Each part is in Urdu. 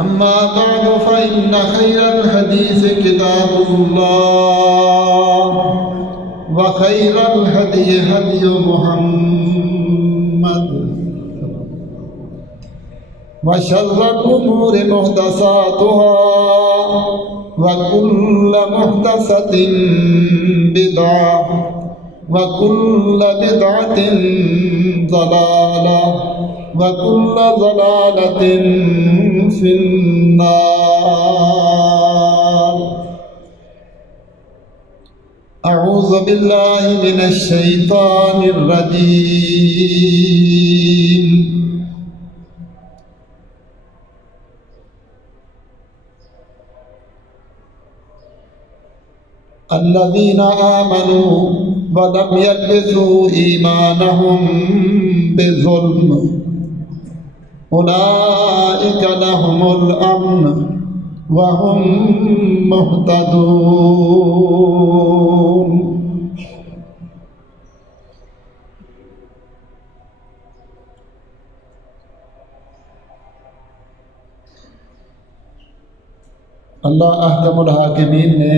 أما بعد فإن خير الحديث كتاب الله وخير الهدي هدي محمد وشر الأمور محدثاتها وكل محدثة بدعة وكل بدعة ضلالة وكل ضلالة في النار. أعوذ بالله من الشيطان الرجيم. الذين آمنوا ولم يلبسوا إيمانهم بظلم أولئك لهم الأمن وهم مهتدون. اللہ احکم الحاکمین نے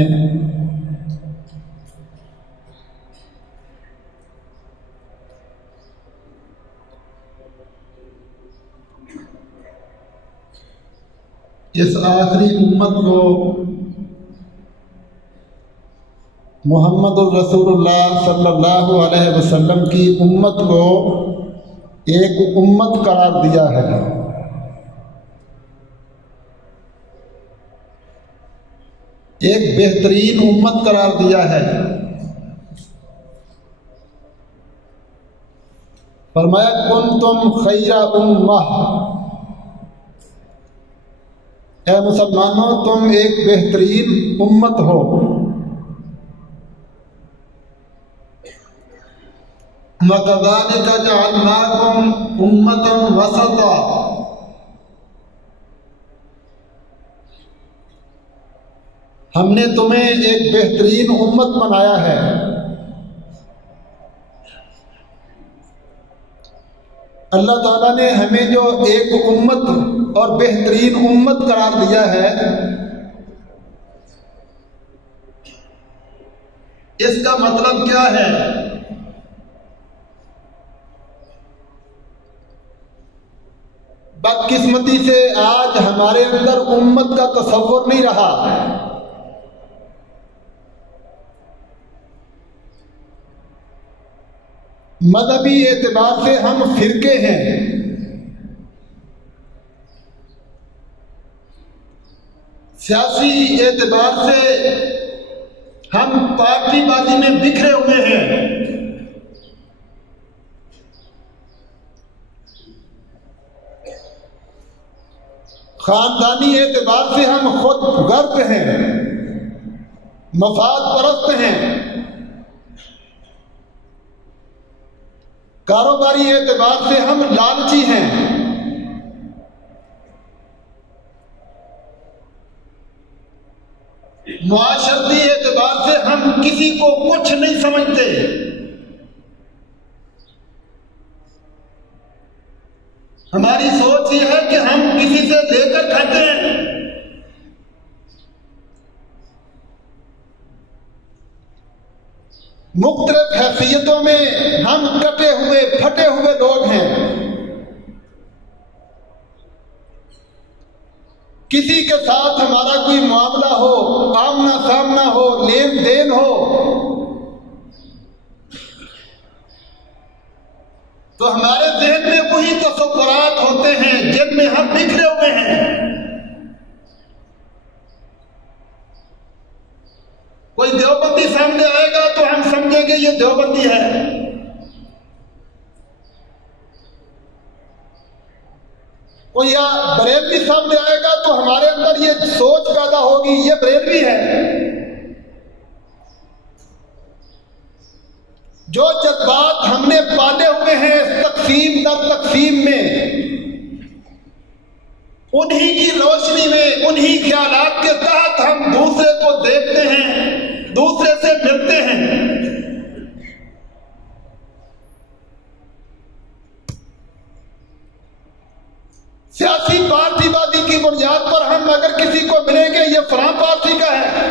اس آخری امت کو محمد الرسول اللہ صلی اللہ علیہ وسلم کی امت کو ایک امت قرار دیا ہے. ایک بہترین امت قرار دیا ہے. فرمایا کنتم خیر امہ، اے مسلمانوں تم ایک بہترین امت ہو. وَكَذَلِكَ جَعَلْنَاكُمْ أُمَّةً وَسَطًا، ہم نے تمہیں ایک بہترین امت بنایا ہے. اللہ تعالیٰ نے ہمیں جو ایک امت اور بہترین امت قرار دیا ہے، اس کا مطلب کیا ہے؟ بدقسمتی سے آج ہمارے اندر امت کا تصور نہیں رہا. مذہبی اعتبار سے ہم فرقے ہیں. سیاسی اعتبار سے ہم پارٹی بازی میں بکھرے ہوئے ہیں. خاندانی اعتبار سے ہم خود غرق ہیں، مفاد پرست ہیں. کاروباری اعتبار سے ہم لالچی ہیں. معاشرتی اعتبار سے ہم کسی کو کچھ نہیں سمجھتے. ہماری سوچ یہ ہے کہ ہم کسی سے لے کر کھاتے ہیں. مختلف حیثیتوں میں ہم کٹے ہوئے پھٹے ہوئے لوگ ہیں. کسی کے ساتھ ہمارا کوئی معاملہ ہو، آمنا سامنا ہو، لین دین ہو، تو ہمارے ذہن میں وہی تصورات ہوتے ہیں جن میں ہم بکھرے ہوئے ہیں. کوئی دیوبندی سامنے آئے گا تو ہم سمجھیں گے یہ دیوبندی ہے. کوئی یا بریلوی سامنے آئے گا تو ہمارے اندر یہ سوچ پیدا ہوگی یہ بریلوی ہے. جو جذبات ہم نے پالے ہوئے ہیں تقسیم در تقسیم میں، انہی کی روشنی میں، انہی خیالات کے تحت ہم دوسرے کو دیکھتے ہیں، دوسرے سے ملتے ہیں. سیاسی پارٹی بازی کی بنیاد پر ہم اگر کسی کو ملیں گے یہ فلاں پارٹی کا ہے،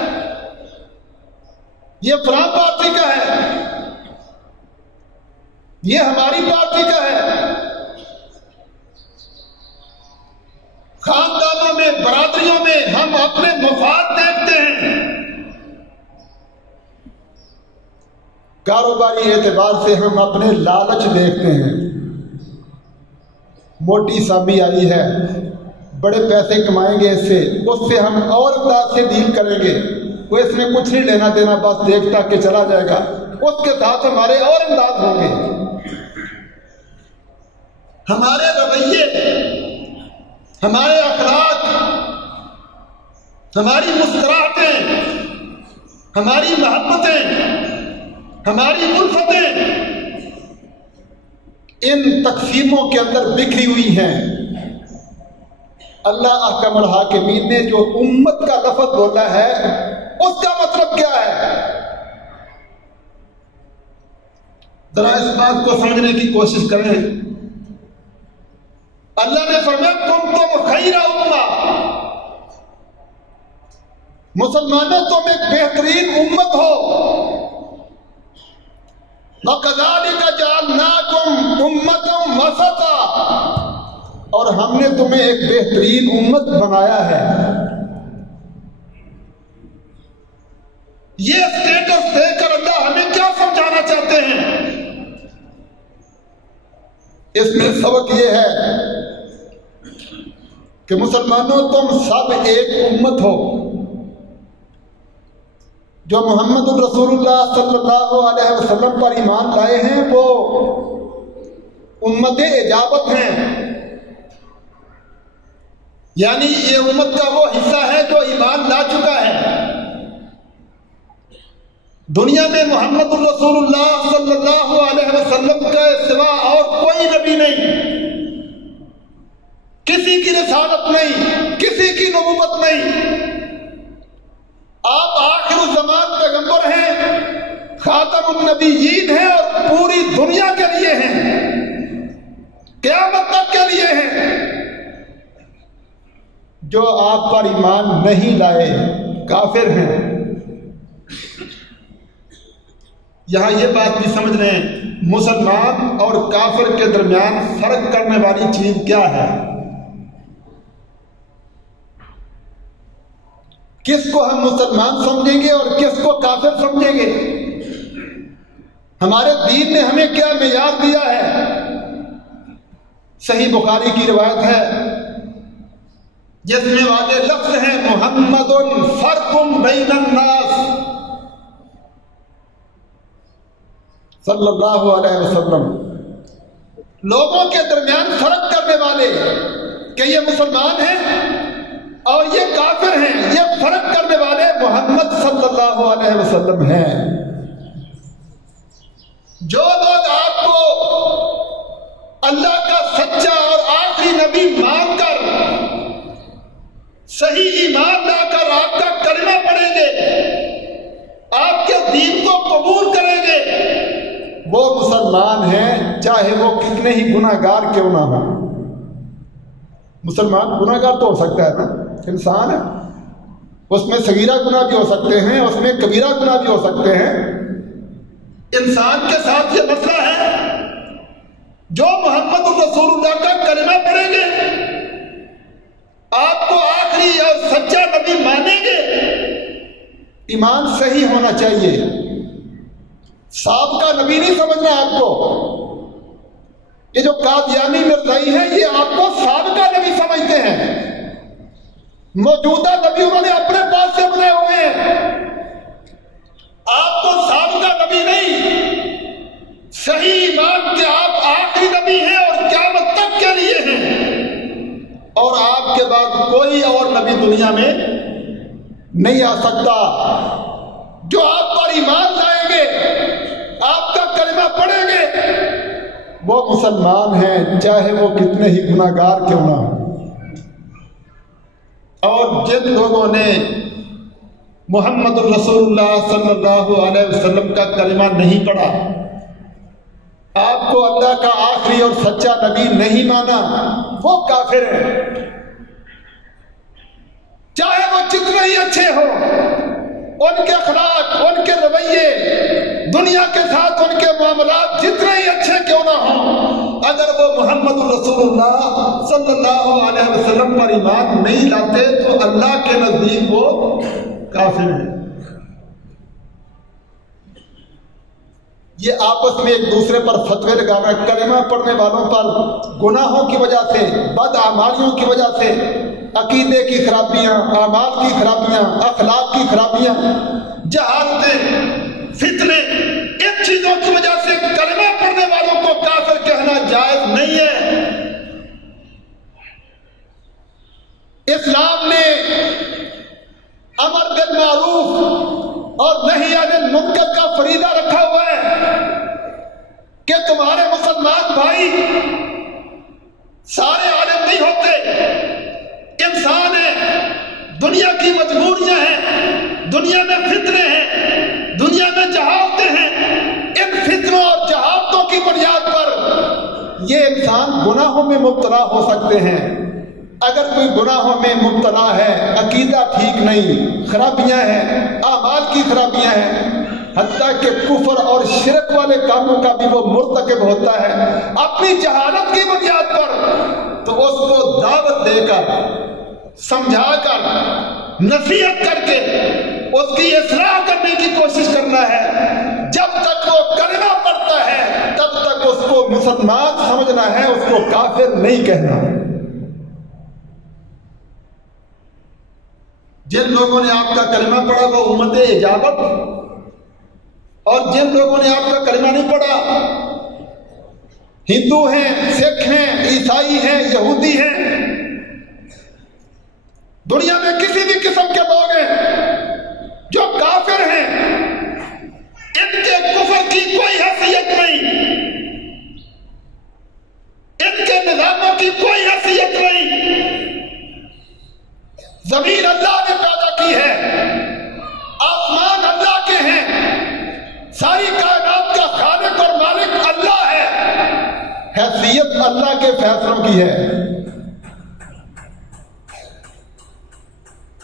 یہ فلاں پارٹی کا ہے، یہ ہماری پارٹی کا ہے، خاندانوں میں برادریوں میں ہم اپنے مفاد دیکھتے ہیں، کاروباری اعتبار سے ہم اپنے لالچ دیکھتے ہیں، موٹی سامی آئی ہے، بڑے پیسے کمائیں گے اس سے ہم اور انداز سے ڈیل کریں گے، وہ اس میں کچھ نہیں لینا دینا، بس دیکھتا کہ چلا جائے گا، اس کے ساتھ ہمارے اور انداز ہوں گے، ہمارے رویے، ہمارے اخلاق، ہماری مسکراہٹیں، ہماری محبتیں، ہماری الفتیں ان تقسیموں کے اندر بکھری ہوئی ہیں۔ اللہ احکم الحاکمین نے جو امت کا لفظ بولا ہے اس کا مطلب کیا ہے؟ ذرا اس بات کو سمجھنے کی کوشش کریں۔ اللہ نے فرمایا کنتم خیر امہ، مسلمانوں تم ایک بہترین امت ہو، وَكَذَلِكَ جَعَلْنَاكُمْ أُمَّةً وَسَطًا، اور ہم نے تمہیں ایک بہترین امت بنایا ہے۔ یہ اسٹیٹس دے کر اللہ ہمیں کیا سمجھانا چاہتے ہیں؟ اس میں سبق یہ ہے کہ مسلمانوں تم سب ایک امت ہو، جو محمد الرسول اللہ صلی اللہ علیہ وسلم پر ایمان لائے ہیں وہ امت اجابت ہیں، یعنی یہ امت کا وہ حصہ ہے جو ایمان لا چکا ہے۔ دنیا میں محمد الرسول اللہ صلی اللہ علیہ وسلم کے سوا اور کوئی نبی نہیں، کسی کی رسالت نہیں، کسی کی نبوت نہیں، آپ آخر الزمان پیغمبر ہیں، خاتم النبیین ہیں اور پوری دنیا کے لیے ہیں، قیامت تک کے لیے ہیں۔ جو آپ پر ایمان نہیں لائے کافر ہیں۔ یہاں یہ بات بھی سمجھ رہے ہیں مسلمان اور کافر کے درمیان فرق کرنے والی چیز کیا ہے؟ کس کو ہم مسلمان سمجھیں گے اور کس کو کافر سمجھیں گے؟ ہمارے دین نے ہمیں کیا معیار دیا ہے؟ صحیح بخاری کی روایت ہے جس میں والے لفظ ہیں محمد فرق بین الناس صلی اللہ علیہ وسلم، لوگوں کے درمیان فرق کرنے والے، کہ یہ مسلمان ہیں اور یہ کافر ہیں، یہ فرق کرنے والے محمد صلی اللہ علیہ وسلم ہیں۔ جو لوگ آپ کو اللہ کا سچا اور آخری نبی مان کر صحیح ایمان لا کر آپ کا کلمہ پڑھیں گے، آپ کے دین کو قبول کریں گے، وہ مسلمان ہیں چاہے وہ کتنے ہی گناہ گار کیوں نہ ہو۔ مسلمان گناہ گار تو ہو سکتا ہے نا، انسان ہے، اس میں صغیرہ گناہ بھی ہو سکتے ہیں، اس میں کبیرہ گناہ بھی ہو سکتے ہیں۔ انسان کے ساتھ یہ مسئلہ ہے، جو محمد رسول اللہ کا کلمہ پڑھیں گے، آپ کو آخری اور سچا نبی مانیں گے، ایمان صحیح ہونا چاہیے، سابقہ نبی نہیں سمجھنا آپ کو۔ یہ جو قادیانی مرزائی ہیں یہ آپ کو سابقہ نبی سمجھتے ہیں، موجودہ نبی انہوں نے اپنے پاس سے بنائے ہوئے ہیں، آپ کو سابقہ نبی نہیں، صحیح ایمان کہ آپ آخری نبی ہیں اور قیامت تک کے لیے ہیں، اور آپ کے بعد کوئی اور نبی دنیا میں نہیں آ سکتا۔ جو آپ پر ایمان لائیں گے، آپ کا کلمہ پڑھیں گے، وہ مسلمان ہیں چاہے وہ کتنے ہی گناہ گار کیوں نہ ہوں۔ اور جن لوگوں نے محمد الرسول اللہ صلی اللہ علیہ وسلم کا کلمہ نہیں پڑھا، آپ کو اللہ کا آخری اور سچا نبی نہیں مانا، وہ کافر ہیں۔ ان کے اخلاق، ان کے رویے، دنیا کے ساتھ ان کے معاملات جتنے ہی اچھے کیوں نہ ہوں، اگر وہ محمد رسول اللہ صلی اللہ علیہ وسلم پر ایمان نہیں لاتے تو اللہ کے نزدیک وہ کافر ہیں۔ یہ آپس میں ایک دوسرے پر فتوے لگانا، کلمہ پڑھنے والوں پر گناہوں کی وجہ سے، بد اعمالیوں کی وجہ سے، عقیدے کی خرابیاں، اعمال کی خرابیاں، اخلاق کی خرابیاں، جہالتیں، فتنے، ان چیزوں کی وجہ سے کلمہ پڑھنے والوں کو کافر کہنا جائز نہیں ہے۔ اسلام نے امر بالمعروف اور نہی عن المنکر کا فریضہ رکھا ہوا ہے کہ تمہارے مسلمان بھائی سارے عالم نہیں ہوتے، انسان ہیں، دنیا کی مجبوریاں ہیں، دنیا میں فتنے ہیں، دنیا میں جہالتیں ہیں۔ ان فتنوں اور جہالتوں کی بنیاد پر یہ انسان گناہوں میں مبتلا ہو سکتے ہیں۔ اگر کوئی گناہوں میں مبتلا ہے، عقیدہ ٹھیک نہیں، خرابیاں ہیں، اعمال کی خرابیاں ہیں، حتیٰ کہ کفر اور شرک والے کاموں کا بھی وہ مرتکب ہوتا ہے اپنی جہالت کی بنیاد پر، تو اس کو دعوت دے کر، سمجھا کر، نصیحت کر کے اس کی اصلاح کرنے کی کوشش کرنا ہے۔ جب تک وہ کلمہ پڑھتا ہے تب تک اس کو مسلمان سمجھنا ہے، اس کو کافر نہیں کہنا۔ جن لوگوں نے آپ کا کلمہ پڑھا وہ امت اجابت، اور جن لوگوں نے آپ کا کلمہ نہیں پڑھا، ہندو ہیں، سکھ ہیں، عیسائی ہیں، یہودی ہیں، دنیا میں کسی بھی قسم کے لوگ ہیں جو کافر ہیں، ان کے کفر کی کوئی حیثیت نہیں، ان کے نظاموں کی کوئی حیثیت نہیں۔ زمین اللہ نے پیدا کی ہے، آسمان اللہ کے ہیں، ساری کائنات کا خالق اور مالک اللہ ہے، حیثیت اللہ کے فیصلوں کی ہے،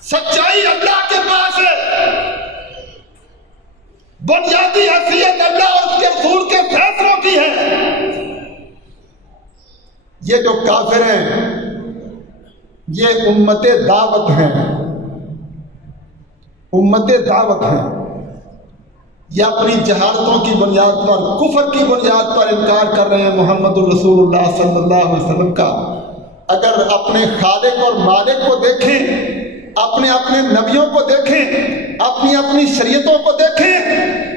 سچائی اللہ کے پاس ہے، بنیادی حیثیت اللہ اور اس کے رسول کے فیصلوں کی ہے۔ یہ جو کافر ہیں یہ امت دعوت ہیں، امت دعوت ہیں، یہ اپنی جہالتوں کی بنیاد پر، کفر کی بنیاد پر انکار کر رہے ہیں محمد الرسول اللہ صلی اللہ علیہ وسلم کا۔ اگر اپنے خالق اور مالک کو دیکھیں، اپنے اپنے نبیوں کو دیکھیں، اپنی اپنی شریعتوں کو دیکھیں،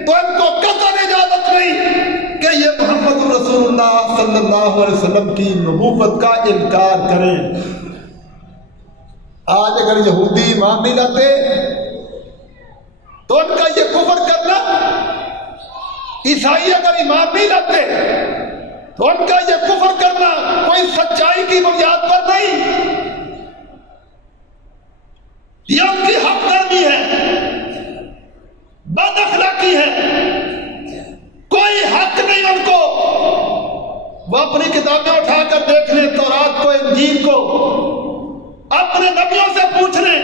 تو ان کو قطعاً اجازت نہیں کہ یہ محمد الرسول اللہ صلی اللہ علیہ وسلم کی نبوت کا انکار کریں۔ آج اگر یہودی ایمان نہیں لاتے تو ان کا یہ کفر کرنا، عیسائی اگر ایمان نہیں لاتے تو ان کا یہ کفر کرنا کوئی سچائی کی بنیاد پر نہیں، یہ ان کی حق درمی ہے، بد اخلاقی ہے، کوئی حق نہیں ان کو۔ وہ اپنی کتابیں اٹھا کر دیکھ لیں، تورات کو، انجیل کو، اپنے نبیوں سے پوچھ لیں،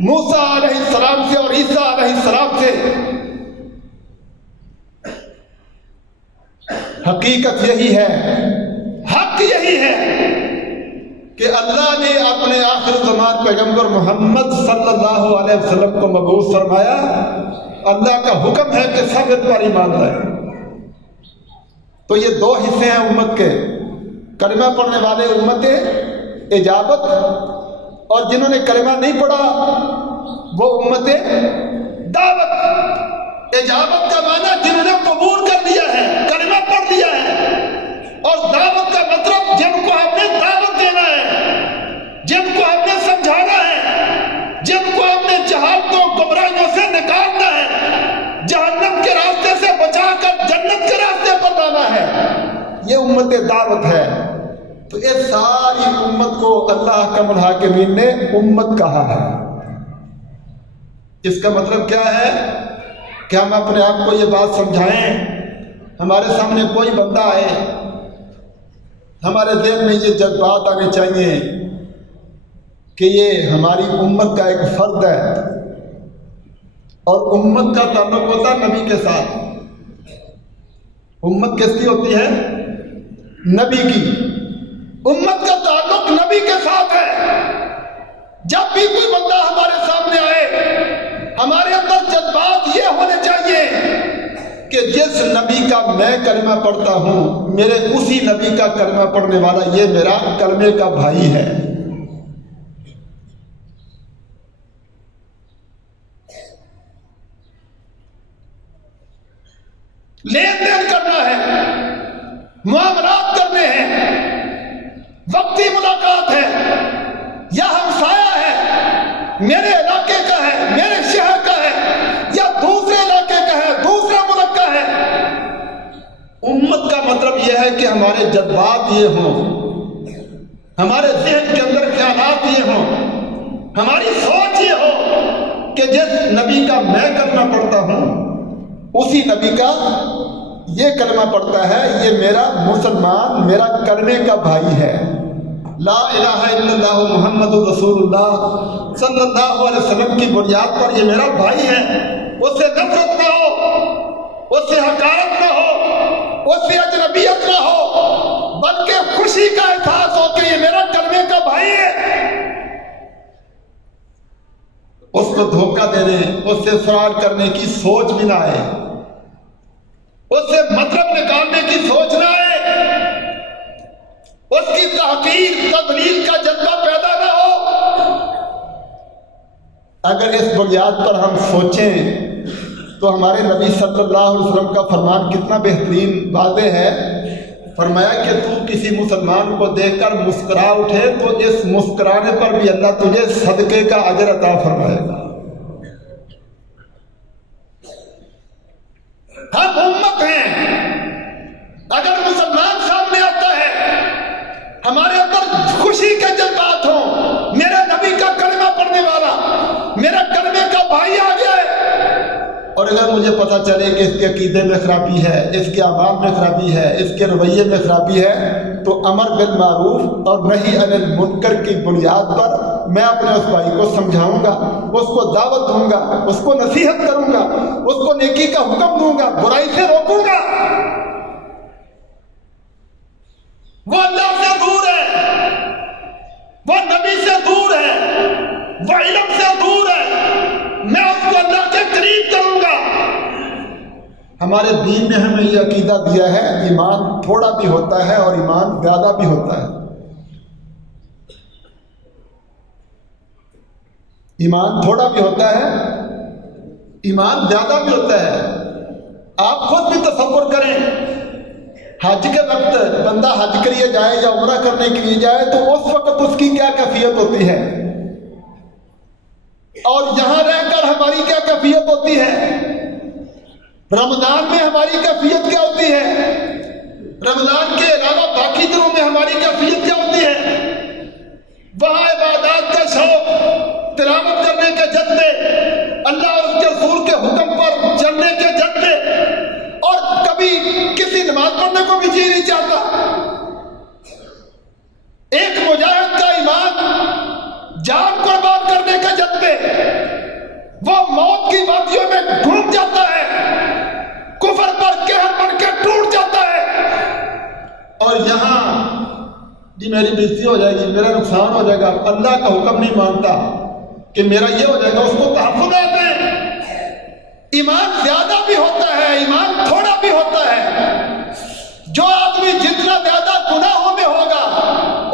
موسیٰ علیہ السلام سے اور عیسیٰ علیہ السلام سے۔ حقیقت یہی ہے، حق یہی ہے کہ اللہ نے اپنے آخر زمان پیغمبر محمد صلی اللہ علیہ وسلم کو مبعوث فرمایا۔ اللہ کا حکم ہے کہ سب اس پر ایمان لائیں۔ تو یہ دو حصے ہیں امت کے، کلمہ پڑھنے والے امت اجابت، اور جنہوں نے کلمہ نہیں پڑھا وہ امت دعوت۔ اجابت کا معنی جنہوں نے قبول کر لیا ہے، کلمہ پڑھ لیا ہے، اور دعوت کا مطلب جن کو ہم نے دعوت دینا ہے، جن کو ہم نے سمجھانا ہے، جن کو ہم نے جہالتوں گمراہیوں سے نکالنا ہے، جہنم کے راستے سے بچا کر جنت کے راستے پر لانا ہے، یہ امت دعوت ہے۔ تو اس ساری امت کو اللہ کا الحاکمین نے امت کہا ہے۔ اس کا مطلب کیا ہے کہ ہم اپنے آپ کو یہ بات سمجھائیں، ہمارے سامنے کوئی بندہ آئے، ہمارے ذہن میں یہ جذبات آنے چاہیے کہ یہ ہماری امت کا ایک فرد ہے اور امت کا تعلق ہوتا ہے نبی کے ساتھ. امت کس کی ہوتی ہے؟ نبی کی. امت کا تعلق نبی کے ساتھ ہے. جب بھی کوئی بندہ ہمارے سامنے آئے ہمارے اندر جذبات یہ ہونے چاہیے کہ جس نبی کا میں کلمہ پڑھتا ہوں میرے اسی نبی کا کلمہ پڑھنے والا یہ میرا کلمے کا بھائی ہے. لین دین کرنا ہے، معاملات کرنے ہیں، وقتی ملاقات ہے یا ہمسایہ ہے، میرے علاقے کا ہے، میرے شہر کا ہے یا دوسرے علاقے کا ہے، دوسرے ملک کا ہے. امت کا مطلب یہ ہے کہ ہمارے جذبات یہ ہوں، ہمارے ذہن کے اندر خیالات یہ ہوں، ہماری سوچ یہ ہو کہ جس نبی کا میں کلمہ پڑھتا ہوں اسی نبی کا یہ کلمہ پڑھتا ہے، یہ میرا مسلمان، میرا کلمے کا بھائی ہے. لا الہ الا اللہ محمد رسول اللہ صلی اللہ علیہ وسلم کی بنیاد پر یہ میرا بھائی ہے. اس سے نفرت نہ ہو، اس سے حقارت نہ ہو، اس سے اجنبیت نہ ہو، بلکہ خوشی کا احساس ہو کہ یہ میرا کلمے کا بھائی ہے. اس کو دھوکہ دینے، اس سے فرار کرنے کی سوچ بھی نہ آئے، اس سے مطلب نکالنے کی سوچ نہ آئے، اس کی تحقیر تضلیل کا جذبہ پیدا نہ ہو. اگر اس بنیاد پر ہم سوچیں تو ہمارے نبی صلی اللہ علیہ وسلم کا فرمان کتنا بہترین واضح ہے. فرمایا کہ تو کسی مسلمان کو دیکھ کر مسکرا اٹھے تو اس مسکرانے پر بھی اللہ تجھے صدقے کا اجر عطا فرمائے گا. ہم امت ہیں، اگر مسلمان سامنے آتا ہے ہمارے اندر خوشی کے جذبات ہوں، میرے نبی کا کلمہ پڑھنے والا، میرا کلمے کا بھائی آ گیا ہے، اور اگر مجھے پتہ چلے کہ اس کے عقیدے میں خرابی ہے، اس کے اعمال میں خرابی ہے، اس کے رویے میں خرابی ہے، تو امر بالمعروف اور نہی عن المنکر کی بنیاد پر میں اپنے اس بھائی کو سمجھاؤں گا، اس کو دعوت دوں گا، اس کو نصیحت کروں گا، اس کو نیکی کا حکم دوں گا، برائی سے روکوں گا. وہ اللہ سے دور ہے، وہ نبی سے دور ہے، وہ علم سے دور ہے، میں اس کو اللہ کے قریب کروں گا. ہمارے دین نے ہمیں یہ عقیدہ دیا ہے ایمان تھوڑا بھی ہوتا ہے اور ایمان زیادہ بھی ہوتا ہے. ایمان تھوڑا بھی ہوتا ہے، ایمان زیادہ بھی ہوتا ہے. آپ خود بھی تصور کریں، حج کے وقت بندہ حج کے لیے جائے یا عمرہ کرنے کے لیے جائے تو اس وقت اس کی کیا کیفیت ہوتی ہے، اور یہاں رہ کر ہماری کیا کیفیت ہوتی ہے. رمضان میں ہماری کیفیت کیا ہوتی ہے، رمضان کے علاوہ باقی دنوں میں ہماری کیفیت کیا ہوتی ہے. وہاں عبادات کا شوق، تلاوت کرنے کے جذبے، اللہ اور اس کے رسول کے حکم پر چلنے کے جذبے، اور کبھی کسی نماز پڑھنے کو بھی جی نہیں چاہتا. ایک مجاہد کا ایمان، جان قربان کرنے کے جذبے، وہ موت کی وادیوں میں گھوم جاتا ہے، کفر پر قہر بن کے ٹوٹ جاتا ہے، اور یہاں جی میری بےزتی ہو جائے گی، میرا نقصان ہو جائے گا، اللہ کا حکم نہیں مانتا کہ میرا یہ ہو جائے گا، اس کو تحفظات ہیں. ایمان زیادہ بھی ہوتا ہے، ایمان تھوڑا بھی ہوتا ہے. جو آدمی جتنا زیادہ گناہوں میں ہوگا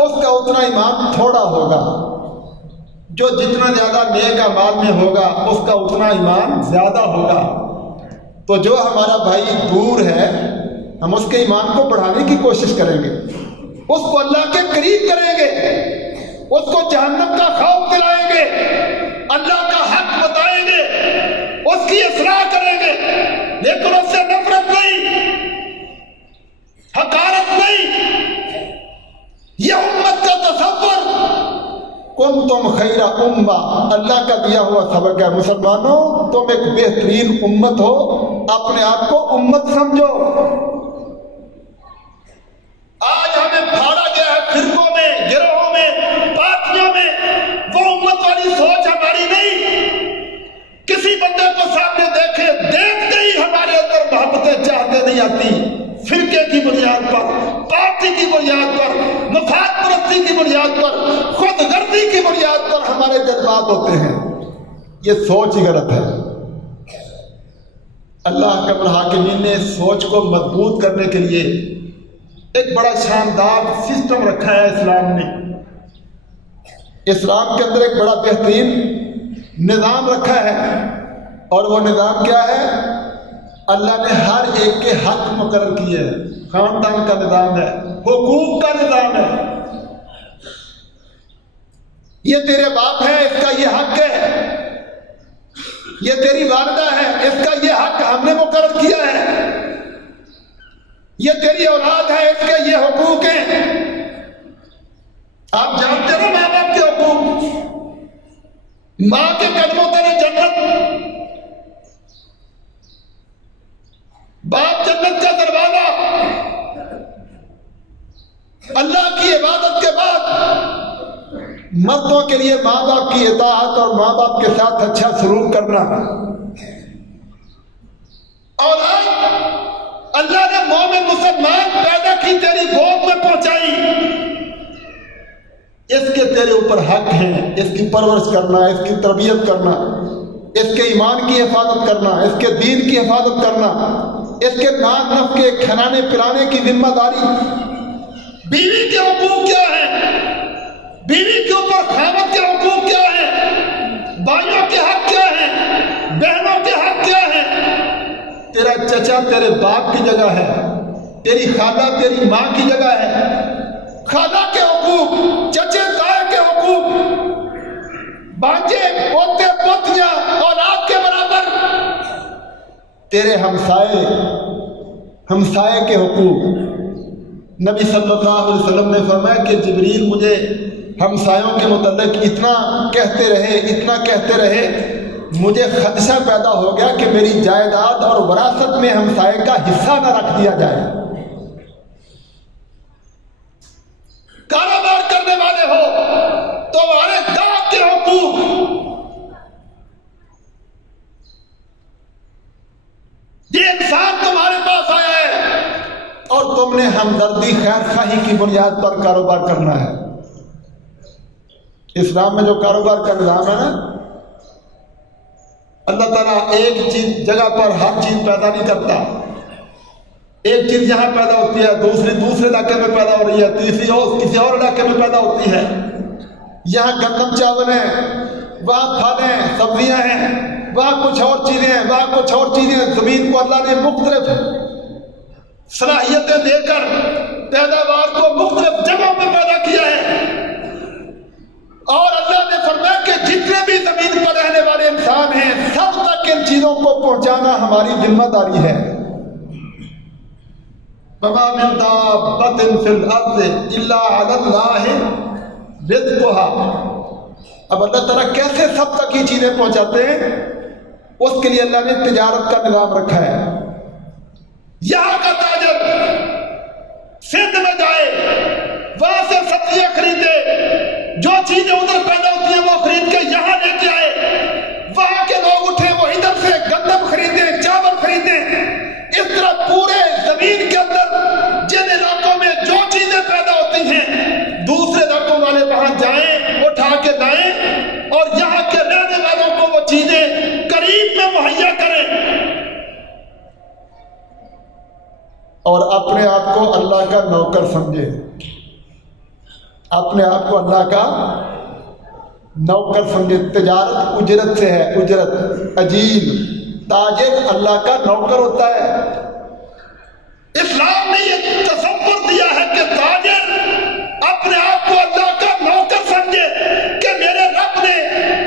اس کا اتنا ایمان تھوڑا ہوگا، جو جتنا زیادہ نیک اعمال میں ہوگا اس کا اتنا ایمان زیادہ ہوگا. تو جو ہمارا بھائی دور ہے ہم اس کے ایمان کو بڑھانے کی کوشش کریں گے، اس کو اللہ کے قریب کریں گے، اس کو جہنم کا خوف دلائیں گے، اللہ کا حق بتائیں گے، اس کی اصلاح کریں گے، لیکن اس سے نفرت نہیں، حقارت نہیں. یہ امت کا تصور، کنتم خیر امہ، اللہ کا دیا ہوا سبق ہے. مسلمانوں تم ایک بہترین امت ہو، اپنے آپ کو امت سمجھو. آج ہمیں پھاڑا گیا ہے فرقوں میں، گروہوں میں، پارٹیوں میں. وہ امت والی سوچ ہماری نہیں. کسی بندے کو سامنے نہیں آتی، فرقے کی بنیاد پر، پارٹی کی بنیاد پر، مفاد پرستی کی بنیاد پر، خود غرضی کی بنیاد پر ہمارے جذبات ہوتے ہیں۔ یہ سوچ ہی غلط ہے۔ اللہ کے الحاکمین نے سوچ کو مضبوط کرنے کے لیے ایک بڑا شاندار سسٹم رکھا ہے اسلام نے۔ اسلام کے اندر ایک بڑا بہترین نظام رکھا ہے، اور وہ نظام کیا ہے؟ اللہ نے ہر ایک کے حق مقرر کیے ہیں۔ خاندان کا نظام ہے، حقوق کا نظام ہے۔ یہ تیرے باپ ہے، اس کا یہ حق ہے، یہ تیری والدہ ہے، اس کا یہ حق ہم نے مقرر کیا ہے، یہ تیری اولاد ہے، اس کے یہ حقوق ہیں۔ آپ جانتے ہو ماں باپ کے حقوق، ماں کے قدموں تلے جنت، باپ جنت کا دروازہ۔ اللہ کی عبادت کے بعد مردوں کے لیے ماں باپ کی اطاعت اور ماں باپ کے ساتھ اچھا سلوک کرنا۔ اور آج اللہ نے مومن مسلمان پیدا کی، تیری گود میں پہنچائی، اس کے تیرے اوپر حق ہیں، اس کی پرورش کرنا، اس کی تربیت کرنا، اس کے ایمان کی حفاظت کرنا، اس کے دین کی حفاظت کرنا، اس کے نان نف کے کھلانے پلانے کی ذمہ داری۔ بیوی کے حقوق کیا ہیں؟ بیوی کے اوپر خاوند کے حقوق کیا ہیں؟ بھائیوں کے حق کیا ہیں؟ بہنوں کے حق کیا ہیں؟ تیرا چچا تیرے باپ کی جگہ ہے، تیری خالہ تیری ماں کی جگہ ہے۔ خالہ کے حقوق، چچے تائے کے حقوق، بانجے پوتے پوتیاں اولاد کے برابر۔ تیرے ہمسائے کے حقوق۔ نبی صلی اللہ علیہ وسلم نے فرمایا کہ جبریل مجھے ہمسایوں کے متعلق اتنا کہتے رہے مجھے خدشہ پیدا ہو گیا کہ میری جائیداد اور وراثت میں ہمسائے کا حصہ نہ رکھ دیا جائے۔ کاروبار کرنے والے ہو تو ہمارے گاہک کے حقوق، یہ انسان تمہارے پاس آیا ہے اور تم نے ہمدردی خیر خواہی کی بنیاد پر کاروبار کرنا ہے۔ اسلام میں جو کاروبار کا نظام ہے نا، اللہ تعالیٰ ایک چیز جگہ پر ہر چیز پیدا نہیں کرتا۔ ایک چیز یہاں پیدا ہوتی ہے، دوسرے علاقے میں پیدا ہو رہی ہے، تیسری اور کسی اور علاقے میں پیدا ہوتی ہے۔ یہاں گندم چاول ہے، وہاں پھل ہیں، سبزیاں ہیں، وہاں کچھ اور چیزیں ہیں، وہاں کچھ اور چیزیں ہیں۔ زمین کو اللہ نے مختلف صلاحیتیں دے کر پیداوار کو مختلف جگہوں پہ پیدا کیا ہے، اور اللہ نے فرمایا کہ جتنے بھی زمین پر رہنے والے انسان ہیں سب تک ان چیزوں کو پہنچانا ہماری ذمہ داری ہے۔ وَمَا مِن دَابَّةٍ فِي الْأَرْضِ إِلَّا عَلَى اللَّهِ رِزْقُهَا۔ اب اللہ تعالیٰ کیسے سب تک یہ چیزیں پہنچاتے ہیں؟ اس کے لیے اللہ نے تجارت کا نظام رکھا ہے۔ یہاں کا تاجر سندھ میں جائے، وہاں سے سبزیاں خریدے، جو چیزیں ادھر پیدا ہوتی ہیں وہ خرید کے یہاں لے کے آئے، وہاں کے لوگ اٹھے وہ ادھر سے گندم خریدیں، چاول خریدیں۔ اس طرح پورے زمین کے اندر جن علاقوں میں جو چیزیں پیدا ہوتی ہیں دوسرے علاقوں والے وہاں جائیں، اٹھا کے لائیں، اور یہاں کے رہنے والوں کو وہ چیزیں قریب میں مہیا کریں، اور اپنے آپ کو اللہ کا نوکر سمجھے۔ اپنے آپ کو اللہ کا نوکر سمجھے۔ تجارت اجرت سے ہے، اجرت، اجیر، تاجر اللہ کا نوکر ہوتا ہے۔ اسلام نے یہ تصور دیا ہے کہ تاجر اپنے آپ کو اللہ کا نوکر سمجھے کہ میرے رب نے